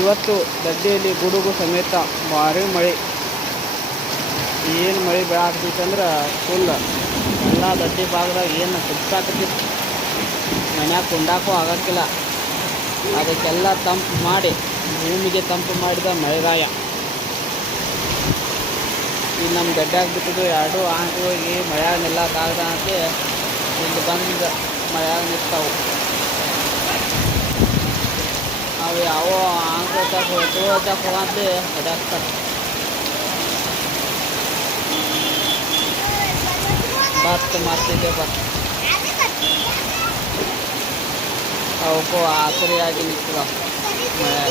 ಇವತ್ತು ದಡ್ಡಿಯಲ್ಲಿ ಗುಡುಗು ಸಮೇತ ಭಾರಿ ಮಳೆ. ಏನು ಮಳೆ ಬೆಳಾಕತ್ತೈತಂದ್ರೆ ಫುಲ್ ಎಲ್ಲ ದಡ್ಡಿ ಭಾಗದಾಗ ಏನು ಕುದಿಸಾಕತ್ತಿತ್ತು. ಮನ್ಯಾಗ ಕುಂಡಾಕೂ ಆಗಕ್ಕಿಲ್ಲ. ಅದಕ್ಕೆಲ್ಲ ತಂಪು ಮಾಡಿ ಭೂಮಿಗೆ ತಂಪು ಮಾಡಿದ ಮಳೆಗಾಯ. ಇಲ್ಲಿ ನಮ್ಮ ಗಡ್ಡ್ಯಾಗ ಬಿಟ್ಟಿದ್ದು ಎರಡು ಆಂಕಗಳಿಗೆ ಮಳೆಯಾಗ ನಿಲ್ಲಕ್ಕಾಗದ ಅಂತ ಇಲ್ಲಿ ಬಂದು ಮಳೆಯಾಗ ನಿಂತಾವು. ಅವು ಯಾವ ಆಂಕ ಹೋಗಂತ ಹೊಡ್ಯಾಕ್ತಾರೆ. ಭತ್ತ ಮಾಡ್ತಿದ್ದೆ ಭತ್ತ ಅವಕ್ಕೂ ಆಸರಿಯಾಗಿ ನಿಂತದ ಮಳೆ.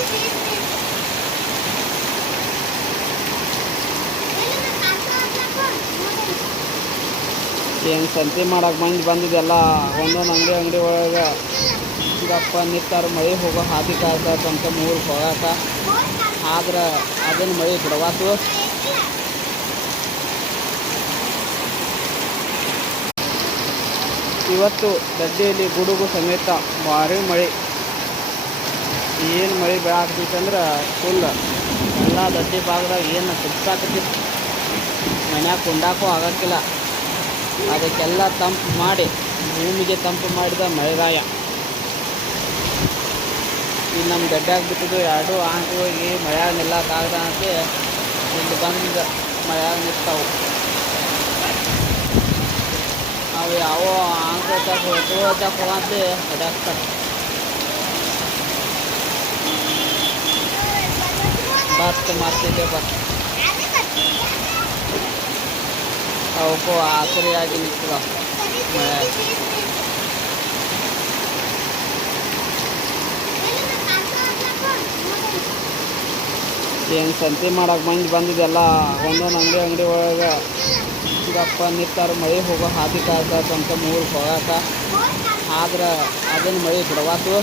ಏನು ಸಂತೆ ಮಾಡಕ್ಕೆ ಬಂದಿದ್ದೆಲ್ಲ ಒಂದೊಂದು ಅಂಗಡಿ ಒಳಗೆ ಗಪ್ಪ ನಿಂತಾರ. ಮಳೆ ಹೋಗೋ ಹಾದಿ ಕಾಯ್ತಂತ ಮೂರಕ್ಕೆ ಹೋಗಾಕ. ಆದ್ರೆ ಅದನ್ನು ಮಳೆ ಬಿಡವಾತು. ಇವತ್ತು ದಡ್ಡಿಯಲ್ಲಿ ಗುಡುಗು ಸಮೇತ ಭಾರಿ ಮಳೆ. ಏನು ಮಳೆ ಬೆಳಾಕತ್ತೈತಂದ್ರೆ ಫುಲ್ ಎಲ್ಲ ದಡ್ಡಿ ಭಾಗದಾಗ ಏನು ಕುದಿಸಾಕತ್ತಿತ್ತು. ಮನ್ಯಾಗ ಕುಂಡಾಕೂ ಆಗಕ್ಕಿಲ್ಲ. ಅದಕ್ಕೆಲ್ಲ ತಂಪು ಮಾಡಿ ಭೂಮಿಗೆ ತಂಪು ಮಾಡಿದ ಮಳೆಗಾಯ. ಇಲ್ಲಿ ನಮ್ಮ ಗಡ್ಡ್ಯಾಗ ಬಿಟ್ಟಿದ್ದು ಎರಡು ಆಂಕಗಳಿಗೆ ಮಳೆಯಾಗ ನಿಲ್ಲಕ್ಕಾಗದ ಅಂತ ಇಲ್ಲಿ ಬಂದು ಮಳೆಯಾಗ ನಿಂತಾವು. ಅವು ಯಾವ ಆಂಕ ಹೋಗಂತ ಹೊಡ್ಯಾಕ್ತಾರೆ. ಭತ್ತ ಮಾಡ್ತಿದ್ದೆ ಭತ್ತ ಅವಕ್ಕೂ ಆಸರಿಯಾಗಿ ನಿಂತದ ಮಳೆ. ಏನು ಸಂತೆ ಮಾಡಕ್ಕೆ ಬಂದಿದ್ದೆಲ್ಲ ಒಂದೊಂದು ಅಂಗಡಿ ಒಳಗೆ ಗಪ್ಪ ನಿಂತಾರ. ಮಳೆ ಹೋಗೋ ಹಾದಿ ಕಾಯ್ತಂತ ಮೂರಕ್ಕೆ ಹೋಗಾಕ. ಆದ್ರೆ ಅದನ್ನು ಮಳೆ ಬಿಡವಾತು.